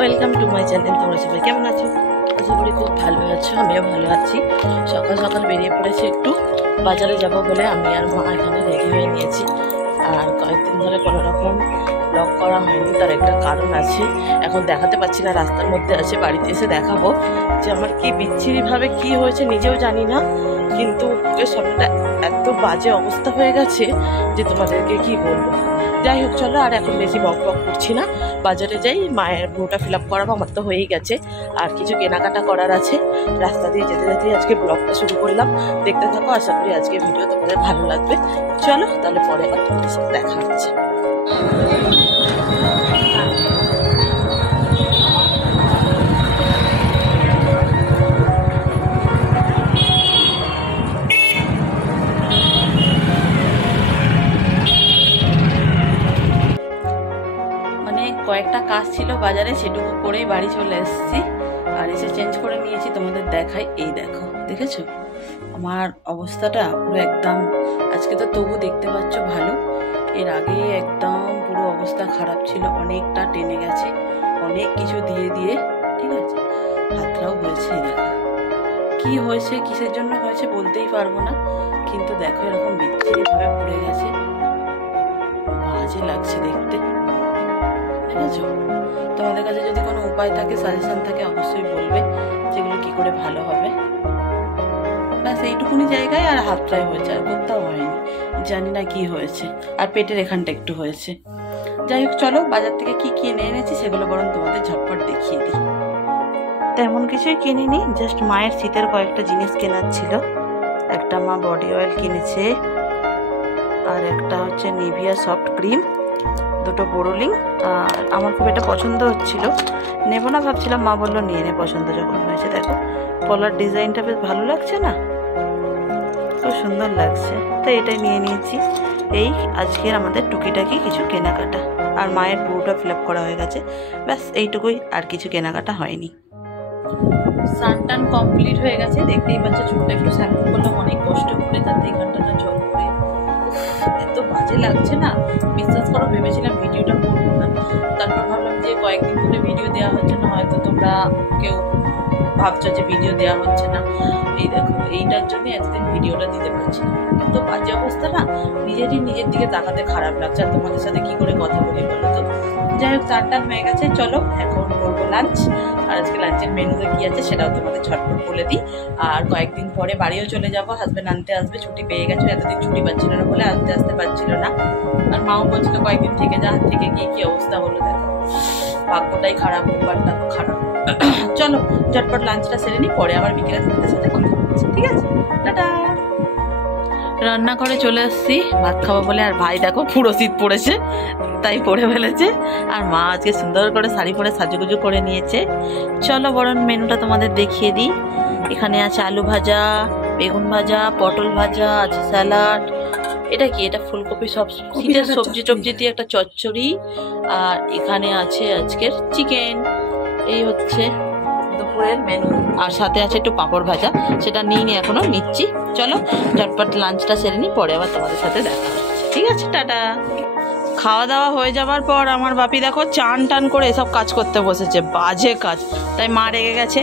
Welcome to my channel. তোমরা সবাই কেমন আছো? আশা করি খুব ভালো আছো, আমিও ভালো আছি। সকাল সকাল বেরিয়ে পড়েছি একটু বাজারে যাব বলে। আমি আর মা এখানে রেডি হয়ে নিয়েছি। আর কয়েকদিন ধরে কোনো রকম ব্লগ করা হয়নি, তার একটা কারণ আছে। এখন দেখাতে পারছি না, রাস্তার মধ্যে আছে, বাড়িতে এসে দেখাবো যে আমার কি বিচ্ছিরিভাবে কি হয়েছে নিজেও জানি না, কিন্তু বুকের সামনেটা এত বাজে অবস্থা হয়ে গেছে যে তোমাদেরকে কি বলবো। যাই হোক, চলো আর এখন বেশি বক বক করছি না, বাজারে যাই। মায়ের বউটা ফিল আপ করাবো, আমার তো হয়েই গেছে। আর কিছু কেনাকাটা করার আছে। রাস্তা দিয়ে যেতে যেতে আজকে ব্লগটা শুরু করলাম, দেখতে থাকো। আশা করি আজকে ভিডিও তোমাদের ভালো লাগবে। চলো তাহলে পরে আবার তোমাদের সাথে দেখা হচ্ছে। কয়েকটা কাজ ছিল বাজারে, সেটুকু করেই বাড়ি চলে এসেছি। আর এসে চেঞ্জ করে নিয়েছি, তোমাদের দেখাই। এই দেখো, দেখেছো আমার অবস্থাটা পুরো একদম। আজকে তো তবু দেখতে পাচ্ছ ভালো, এর আগে একদম পুরো অবস্থা খারাপ ছিল, অনেকটা টেনে গেছে, অনেক কিছু দিয়ে দিয়ে। ঠিক আছে, হাতটাও হয়েছে। দেখো কি হয়েছে, কিসের জন্য হয়েছে বলতেই পারবো না, কিন্তু দেখো এরকম বিচ্ছিরিভাবে পড়ে গেছে, বাজে লাগছে দেখতে। ঠিক আছে, তোমাদের কাছে যদি কোনো উপায় থাকে, সাজেশন থাকে, অবশ্যই বলবে যেগুলো কি করে ভালো হবে। ব্যাস এইটুকুনি জায়গায় আর হাতটাই হয়েছে, আর কোথাও হয়নি। জানি না কি হয়েছে, আর পেটের এখানটা একটু হয়েছে। যাই হোক, চলো বাজার থেকে কি কিনে এনেছি সেগুলো বরং তোমাদের ঝটপট দেখিয়ে দিই। তেমন কিছুই কিনিনি, জাস্ট মায়ের শীতের কয়েকটা জিনিস কেনার ছিল। একটা মা বডি অয়েল কিনেছে, আর একটা হচ্ছে নিভিয়া সফট ক্রিম, দুটো বোরোলিং। আর আমার খুব এটা পছন্দ হচ্ছিল, নেবো না ভাবছিলাম, মা বললো নিয়ে নে, পছন্দ যখন হয়েছে। দেখো পলার ডিজাইনটা বেশ ভালো লাগছে না, খুব সুন্দর লাগছে, তাই এটাই নিয়ে নিয়েছি। এই আজকের আমাদের টুকিটাকি কিছু কেনাকাটা। আর মায়ের পুরোটা ফিল আপ করা হয়ে গেছে, ব্যাস এইটুকুই, আর কিছু কেনাকাটা হয়নি। স্নান টান কমপ্লিট হয়ে গেছে, দেখতেই পাচ্ছ। চুলটা একটু শ্যাম্পু করলাম অনেক কষ্ট করে, তাতে ঘন্টাটা জল করে। এত বাজে লাগছে না, বিশ্বাস করো ভেবেছিলাম ভিডিওটা করবো না, তারপর ভাবলাম যে কয়েকদিন ধরে ভিডিও দেওয়া হচ্ছে না, হয়তো তোমরা কেউ ভাবছো যে ভিডিও দেওয়া হচ্ছে না। এই দেখো, এইটার জন্য এতদিন ভিডিওটা দিতে পারছি না। এত বাজে অবস্থা না, নিজের দিকে তাকাতে খারাপ লাগছে। আর তোমাদের সাথে কি করে কথা বলি বলো তো। যাই হোক, চান টান হয়ে গেছে, চলো এখন করবো লাঞ্চ। আর আজকে লাঞ্চের মেনুতে কি আছে সেটাও তোমাদের ঝটপট বলে দিই। আর কয়েকদিন পরে বাড়িও চলে যাবো, হাজবেন্ড আনতে আসবে, ছুটি পেয়ে গেছে, এতদিন ছুটি পাচ্ছিল না বলে আসতে পারছিল না। আর মাও বলছিল কয়েকদিন থেকে যা, থেকে গিয়ে কি অবস্থা হলো দেখো, ভাগ্যটাই খারাপ, ব্যাপারটা খারাপ। চলো ঝটপট লাঞ্চটা সেরে নিই, পরে আবার বিকেলে তোমাদের সাথে কথা বলছি। ঠিক আছে, টাটা। রান্নাঘরে চলে এসেছি ভাত খাবো বলে। আর ভাই দেখো পুরো শীত পড়েছে, তাই পরে ফেলেছে। আর মা আজকে সুন্দর করে শাড়ি পরে সাজুগুজু করে নিয়েছে। চলো বরং মেনুটা তোমাদের দেখিয়ে দিই। এখানে আছে আলু ভাজা, বেগুন ভাজা, পটল ভাজা, আছে স্যালাড। এটা কি, এটা ফুলকপি, সব শীতের সবজি টবজি দিয়ে একটা চচ্চড়ি। আর এখানে আছে আজকের চিকেন। এই হচ্ছে দুপুরের মেনু। আর সাথে আছে একটু পাঁপড় ভাজা, সেটা নিয়ে এখনো নিচ্ছি। চলো ঝটপট লাঞ্চটা সেরে নিই, পরে আবার তোমাদের সাথে দেখা হচ্ছে। ঠিক আছে, টাটা। খাওয়া দাওয়া হয়ে যাওয়ার পর আমার বাপি দেখো চান টান করে এসব কাজ করতে বসেছে, বাজে কাজ। তাই মা রেগে গেছে,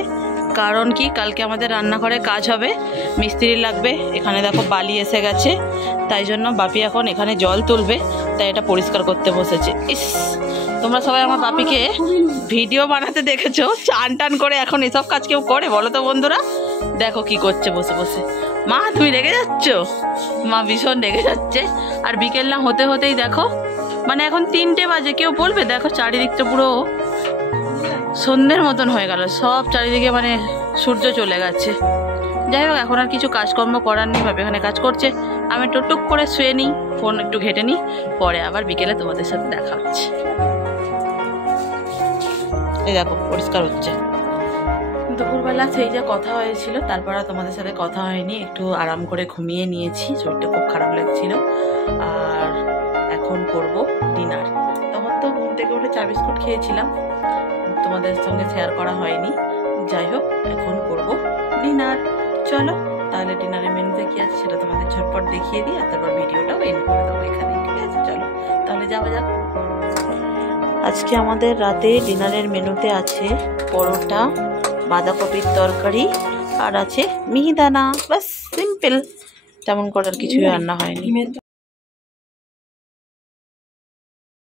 কারণ কি কালকে আমাদের রান্নাঘরে কাজ হবে, মিস্ত্রি লাগবে। এখানে দেখো বালি এসে গেছে, তাই জন্য বাপি এখন এখানে জল তুলবে, তাই এটা পরিষ্কার করতে বসেছে। ইস, তোমরা সবাই আমার বাপিকে ভিডিও বানাতে দেখেছো, চান টান করে এখন এসব কাজ কেউ করে বলো তো বন্ধুরা? দেখো কি করছে বসে বসে। মা তুমি রেগে যাচ্ছ? মা ভীষণ রেগে যাচ্ছে। আর বিকেল না হতে হতেই দেখো, মানে এখন 3টে বাজে, কেউ বলবে দেখো চারিদিকটা পুরো সন্ধ্যের মতন হয়ে গেল, সব চারিদিকে মানে সূর্য চলে গেছে। যাই হোক, এখন আর কিছু কাজকর্ম করার নেই, ভাবে এখানে কাজ করছে, আমি টুকটুক করে শুয়ে নিই, ফোন একটু ঘেটে নিই, পরে আবার বিকেলে তোমাদের সাথে দেখা হচ্ছে। এই দেখো পরিষ্কার হচ্ছে। দুপুরবেলা সেই যে কথা হয়েছিল, তারপর আর তোমাদের সাথে কথা হয়নি, একটু আরাম করে ঘুমিয়ে নিয়েছি, শরীরটা খুব খারাপ লাগছিল। আর এখন করব ডিনার। তখন তো ঘুম থেকে উঠে চা বিস্কুট খেয়েছিলাম, তোমাদের সঙ্গে শেয়ার করা হয়নি। যাই হোক, এখন করব ডিনার। চলো তাহলে ডিনারের মেনুতে কি আছে সেটা তোমাদের ঝটপট দেখিয়ে দিই, আর তারপর ভিডিওটাও এন্ড করে দেবো এখানে। ঠিক আছে, চলো তাহলে যাওয়া যাক। আজকে আমাদের রাতে ডিনারের মেনুতে আছে পরোটা, বাঁধাকপির তরকারি আর আছে মিহিদানা। বাস সিম্পল, তেমন করে আর কিছুই রান্না হয়নি।